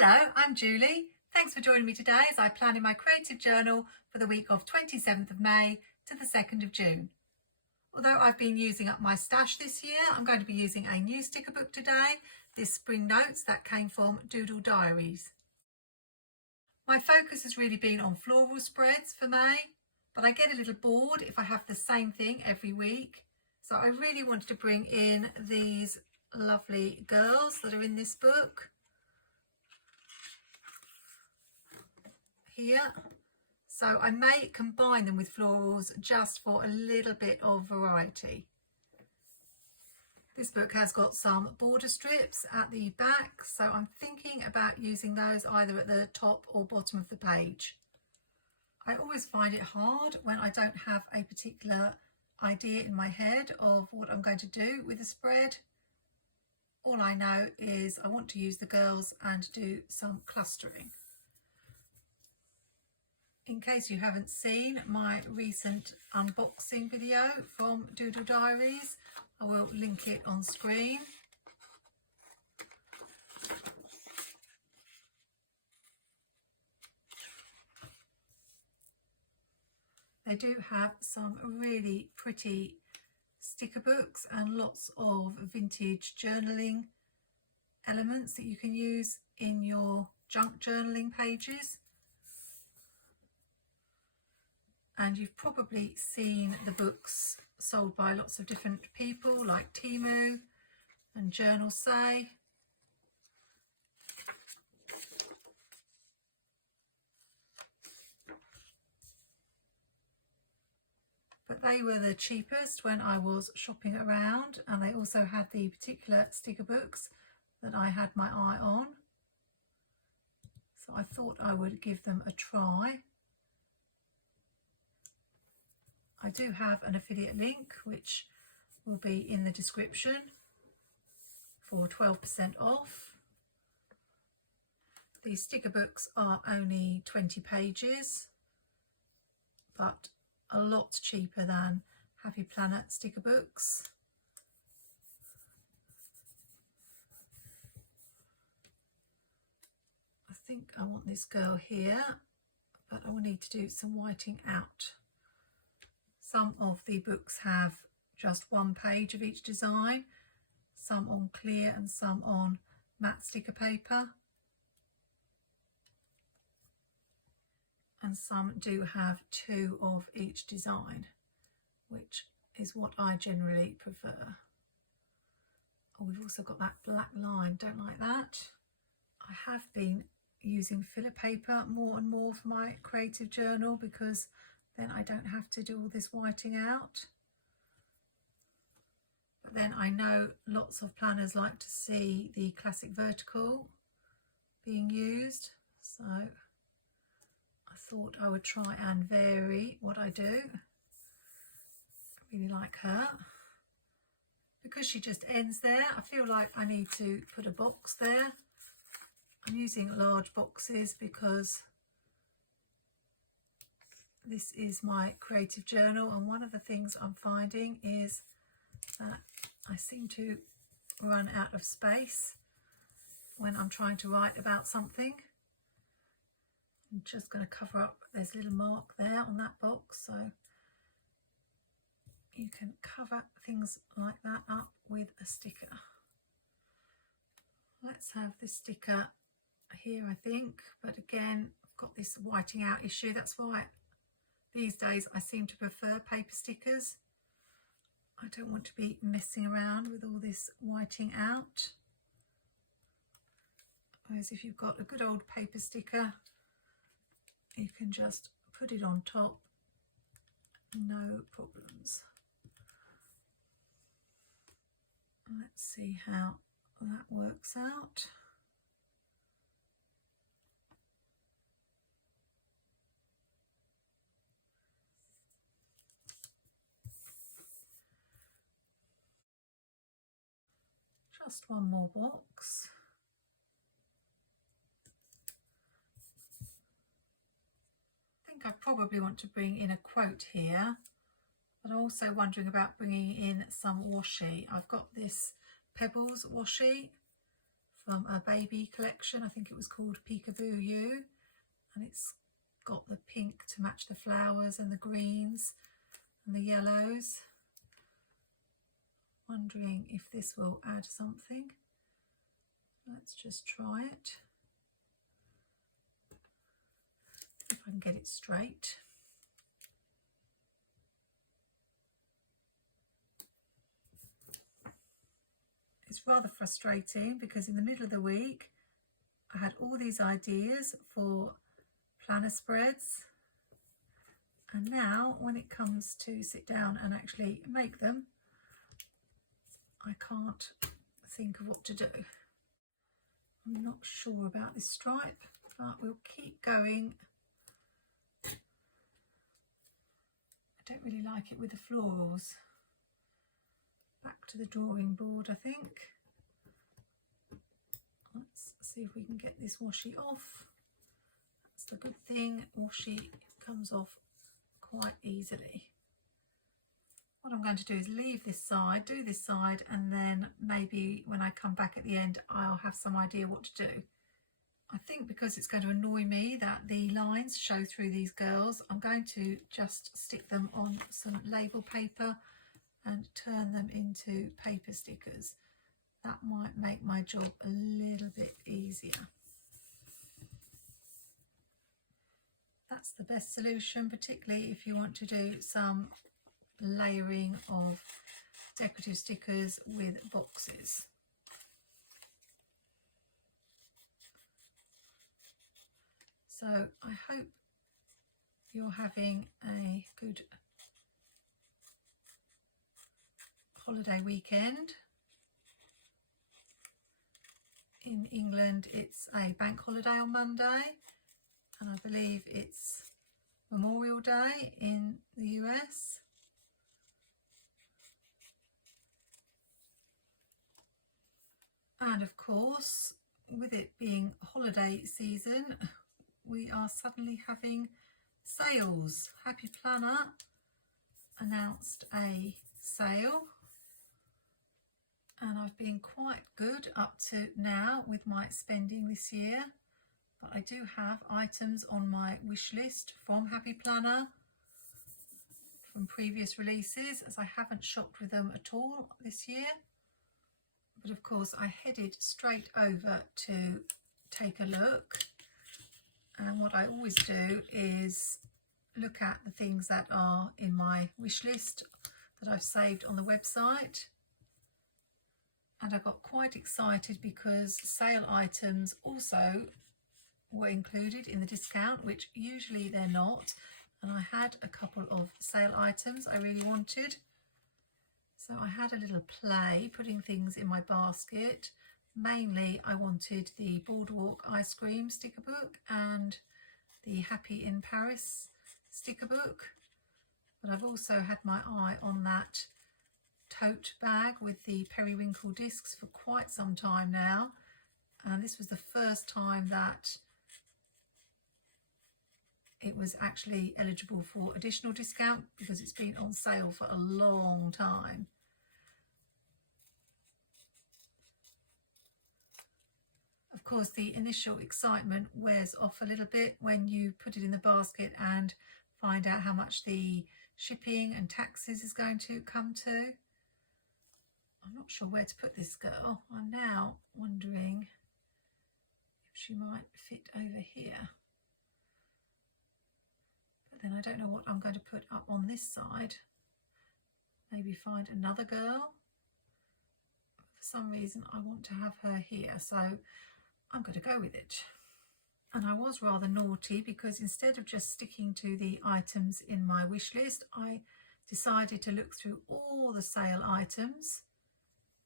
Hello, I'm Julie. Thanks for joining me today as I plan in my creative journal for the week of 27th of May to the 2nd of June. Although I've been using up my stash this year, I'm going to be using a new sticker book today, this Spring Notes that came from Doodle Diaries. My focus has really been on floral spreads for May, but I get a little bored if I have the same thing every week. So I really wanted to bring in these lovely girls that are in this book here. So I may combine them with florals just for a little bit of variety. This book has got some border strips at the back, so I'm thinking about using those either at the top or bottom of the page. I always find it hard when I don't have a particular idea in my head of what I'm going to do with a spread. All I know is I want to use the girls and do some clustering. In case you haven't seen my recent unboxing video from Doodle Diaries, I will link it on screen. They do have some really pretty sticker books and lots of vintage journaling elements that you can use in your junk journaling pages. And you've probably seen the books sold by lots of different people like Temu and Journal Say. But they were the cheapest when I was shopping around, and they also had the particular sticker books that I had my eye on. So I thought I would give them a try. I do have an affiliate link which will be in the description for 12% off. These sticker books are only 20 pages, but a lot cheaper than Happy Planner sticker books. I think I want this girl here, but I will need to do some whiting out. Some of the books have just one page of each design, some on clear and some on matte sticker paper. And some do have two of each design, which is what I generally prefer. Oh, we've also got that black line, don't like that. I have been using filler paper more and more for my creative journal because then I don't have to do all this whiting out. But then I know lots of planners like to see the classic vertical being used, so I thought I would try and vary what I do. I really like her. Because she just ends there, I feel like I need to put a box there. I'm using large boxes because this is my creative journal, and one of the things I'm finding is that I seem to run out of space when I'm trying to write about something. I'm just going to cover up, there's a little mark there on that box, so you can cover things like that up with a sticker. Let's have this sticker here, I think, but again I've got this whiting out issue. That's why these days I seem to prefer paper stickers. I don't want to be messing around with all this whiting out. Whereas if you've got a good old paper sticker, you can just put it on top, no problems. Let's see how that works out. Just one more box. I think I probably want to bring in a quote here, but I'm also wondering about bringing in some washi. I've got this Pebbles washi from a baby collection. I think it was called Peekaboo You, and it's got the pink to match the flowers and the greens and the yellows. Wondering if this will add something. Let's just try it. If I can get it straight. It's rather frustrating because in the middle of the week I had all these ideas for planner spreads, and now when it comes to sit down and actually make them, I can't think of what to do. I'm not sure about this stripe, but we'll keep going. I don't really like it with the florals. Back to the drawing board, I think. Let's see if we can get this washi off. That's the good thing, washi comes off quite easily. What I'm going to do is leave this side, do this side, and then maybe when I come back at the end I'll have some idea what to do. I think because it's going to annoy me that the lines show through these girls, I'm going to just stick them on some label paper and turn them into paper stickers. That might make my job a little bit easier. That's the best solution, particularly if you want to do some layering of decorative stickers with boxes. So I hope you're having a good holiday weekend. In England it's a bank holiday on Monday, and I believe it's Memorial Day in the US. And of course, with it being holiday season, we are suddenly having sales. Happy Planner announced a sale, and I've been quite good up to now with my spending this year, but I do have items on my wish list from Happy Planner from previous releases, as I haven't shopped with them at all this year. But of course I headed straight over to take a look, and what I always do is look at the things that are in my wish list that I've saved on the website. And I got quite excited because sale items also were included in the discount, which usually they're not, and I had a couple of sale items I really wanted. So I had a little play putting things in my basket. Mainly I wanted the Boardwalk ice cream sticker book and the Happy in Paris sticker book, but I've also had my eye on that tote bag with the periwinkle discs for quite some time now, and this was the first time that it was actually eligible for additional discount because it's been on sale for a long time. Of course, the initial excitement wears off a little bit when you put it in the basket and find out how much the shipping and taxes is going to come to. I'm not sure where to put this girl. I'm now wondering if she might fit over here. But then I don't know what I'm going to put up on this side. Maybe find another girl. For some reason I want to have her here, so I'm going to go with it. And I was rather naughty because instead of just sticking to the items in my wish list, I decided to look through all the sale items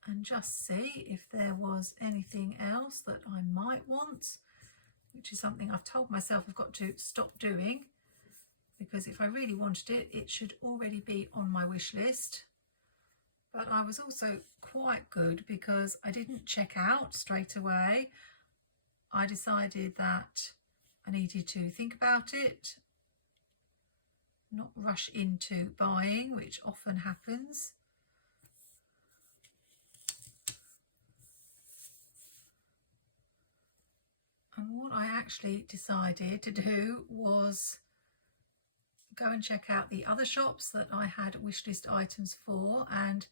and just see if there was anything else that I might want, which is something I've told myself I've got to stop doing, because if I really wanted it, it should already be on my wish list. But I was also quite good because I didn't check out straight away. I decided that I needed to think about it, not rush into buying, which often happens. And what I actually decided to do was go and check out the other shops that I had wishlist items for and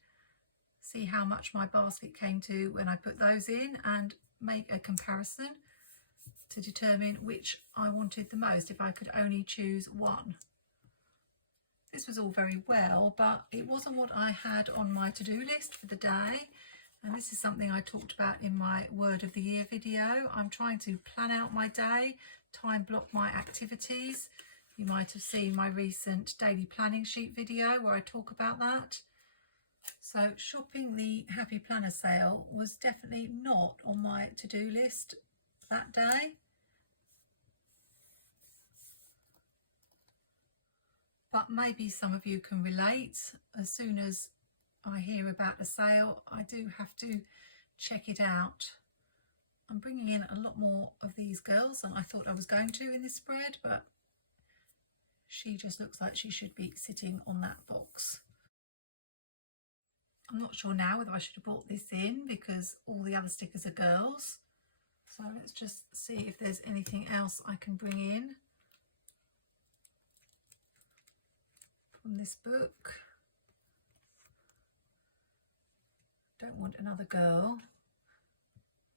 see how much my basket came to when I put those in, and make a comparison to determine which I wanted the most if I could only choose one. This was all very well, but it wasn't what I had on my to-do list for the day. And this is something I talked about in my Word of the Year video. I'm trying to plan out my day, time block my activities. You might have seen my recent daily planning sheet video where I talk about that. So shopping the Happy Planner sale was definitely not on my to-do list that day. But maybe some of you can relate. As soon as I hear about a sale, I do have to check it out. I'm bringing in a lot more of these girls than I thought I was going to in this spread, but she just looks like she should be sitting on that box. I'm not sure now whether I should have brought this in because all the other stickers are girls. So let's just see if there's anything else I can bring in from this book. Don't want another girl.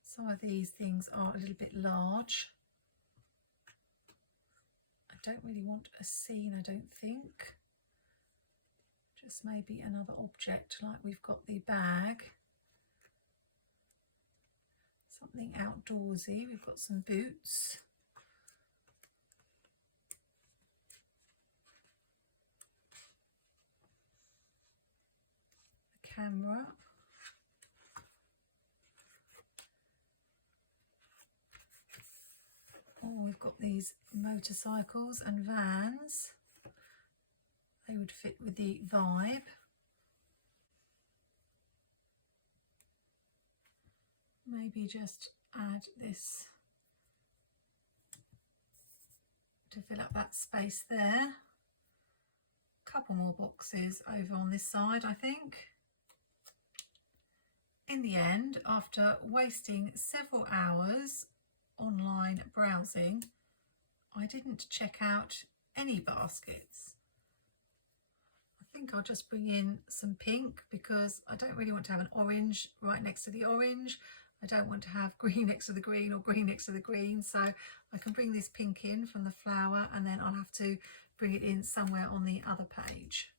Some of these things are a little bit large. I don't really want a scene, I don't think. Just maybe another object, like we've got the bag. Something outdoorsy. We've got some boots. A camera. Oh, we've got these motorcycles and vans. They would fit with the vibe. Maybe just add this to fill up that space there. A couple more boxes over on this side, I think. In the end, after wasting several hours online browsing, I didn't check out any baskets. I think I'll just bring in some pink because I don't really want to have an orange right next to the orange. I don't want to have green next to the green or green next to the green, so I can bring this pink in from the flower and then I'll have to bring it in somewhere on the other page.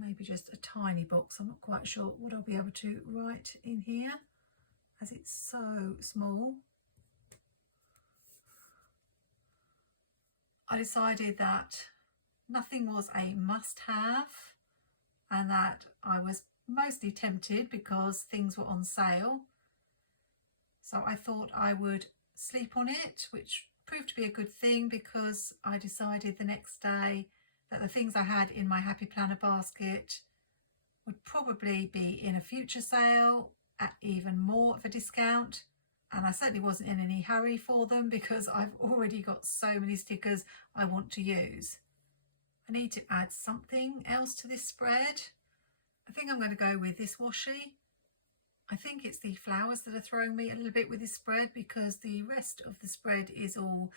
Maybe just a tiny box. I'm not quite sure what I'll be able to write in here as it's so small. I decided that nothing was a must-have and that I was mostly tempted because things were on sale. So I thought I would sleep on it, which proved to be a good thing because I decided the next day that the things I had in my Happy Planner basket would probably be in a future sale at even more of a discount. And I certainly wasn't in any hurry for them because I've already got so many stickers I want to use. I need to add something else to this spread. I think I'm going to go with this washi. I think it's the flowers that are throwing me a little bit with this spread because the rest of the spread is all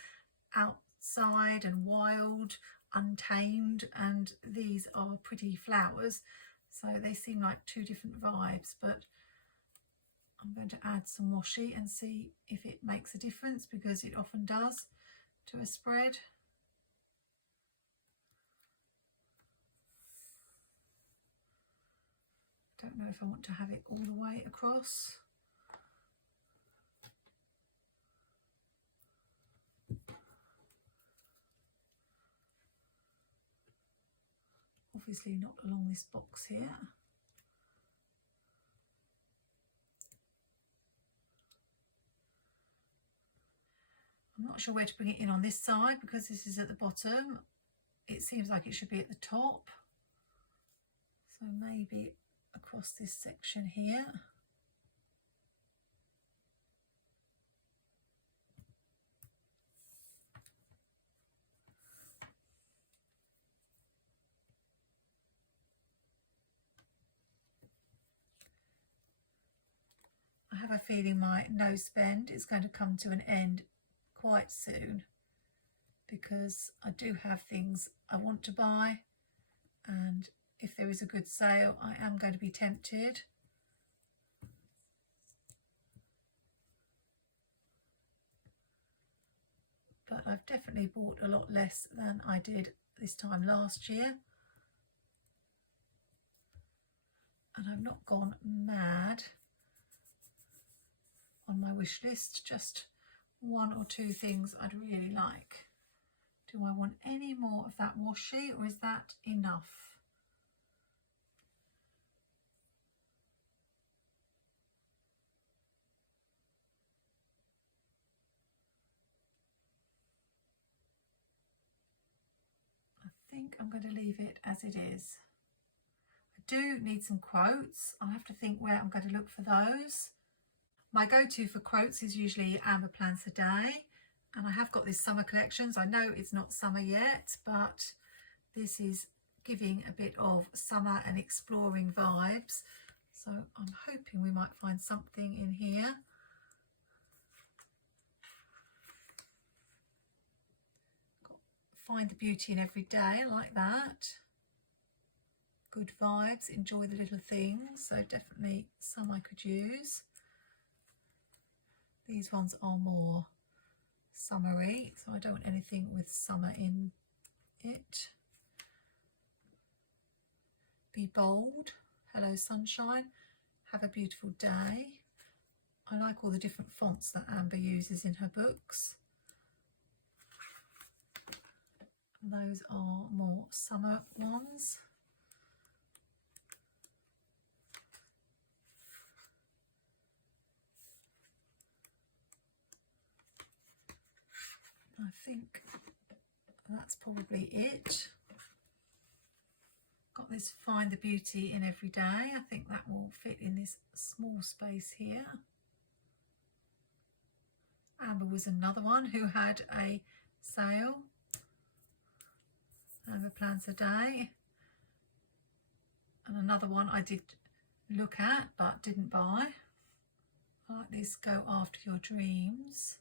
outside and wild, untamed, and these are pretty flowers. So they seem like two different vibes, but I'm going to add some washi and see if it makes a difference because it often does to a spread. Don't know if I want to have it all the way across. Obviously not along this box here. I'm not sure where to bring it in on this side because this is at the bottom. It seems like it should be at the top. So maybe across this section here. I have a feeling my no spend is going to come to an end quite soon, because I do have things I want to buy, and if there is a good sale I am going to be tempted. But I've definitely bought a lot less than I did this time last year, and I've not gone mad on my wish list, just one or two things I'd really like. Do I want any more of that washi, or is that enough? I think I'm going to leave it as it is. I do need some quotes. I'll have to think where I'm going to look for those. My go-to for quotes is usually Amber Plans a Day, and I have got this summer collections. I know it's not summer yet, but this is giving a bit of summer and exploring vibes, so I'm hoping we might find something in here. Find the beauty in every day, like that. Good vibes, enjoy the little things, so definitely some I could use. These ones are more summery, so I don't want anything with summer in it. Be bold, hello sunshine, have a beautiful day. I like all the different fonts that Amber uses in her books. Those are more summer ones. I think that's probably it. Got this Find the Beauty in Every Day. I think that will fit in this small space here. Amber was another one who had a sale. Amber Plans a Day. And another one I did look at but didn't buy. I like this Go After Your Dreams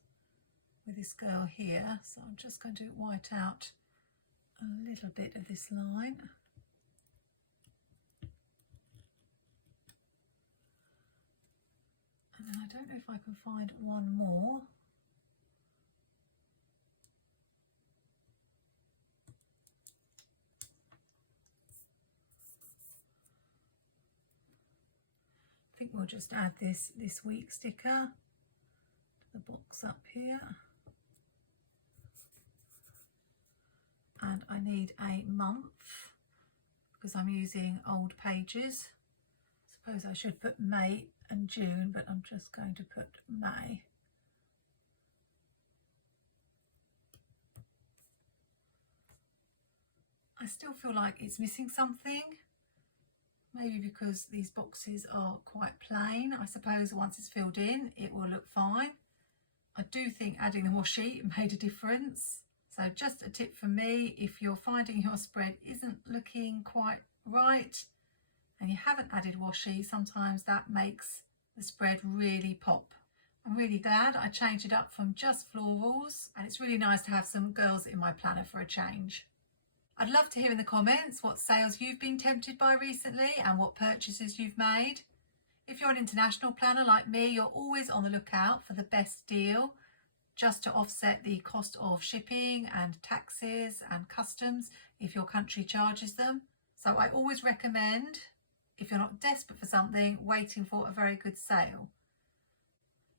with this girl here. So I'm just going to white out a little bit of this line. And then I don't know if I can find one more. I think we'll just add this week sticker to the box up here. And I need a month because I'm using old pages. I suppose I should put May and June, but I'm just going to put May. I still feel like it's missing something. Maybe because these boxes are quite plain. I suppose once it's filled in, it will look fine. I do think adding the washi made a difference. So just a tip from me, if you're finding your spread isn't looking quite right and you haven't added washi, sometimes that makes the spread really pop. I'm really glad I changed it up from just florals, and it's really nice to have some girls in my planner for a change. I'd love to hear in the comments what sales you've been tempted by recently and what purchases you've made. If you're an international planner like me, you're always on the lookout for the best deal, just to offset the cost of shipping and taxes and customs if your country charges them. So I always recommend, if you're not desperate for something, waiting for a very good sale.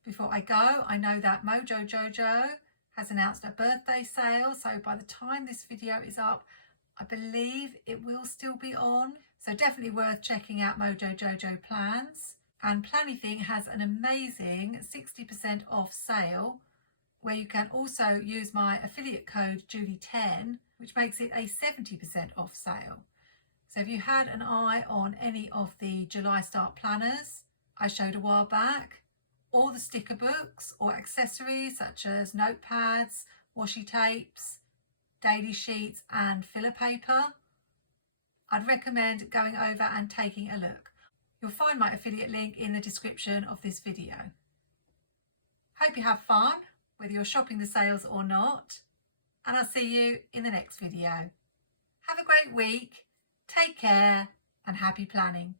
Before I go, I know that Mojo Jojo has announced a birthday sale, so by the time this video is up, I believe it will still be on. So definitely worth checking out Mojo Jojo Plans. And Plannything has an amazing 60% off sale, where you can also use my affiliate code Julie10, which makes it a 70% off sale. So if you had an eye on any of the July Start planners I showed a while back, or the sticker books or accessories such as notepads, washi tapes, daily sheets and filler paper, I'd recommend going over and taking a look. You'll find my affiliate link in the description of this video. Hope you have fun, whether you're shopping the sales or not, and I'll see you in the next video. Have a great week, take care, and happy planning.